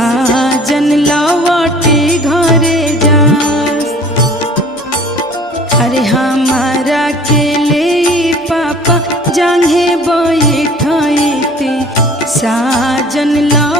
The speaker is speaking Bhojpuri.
साजन लौटे घरे जास। अरे हमारा के ले पापा जांघे बैठते साजन लौ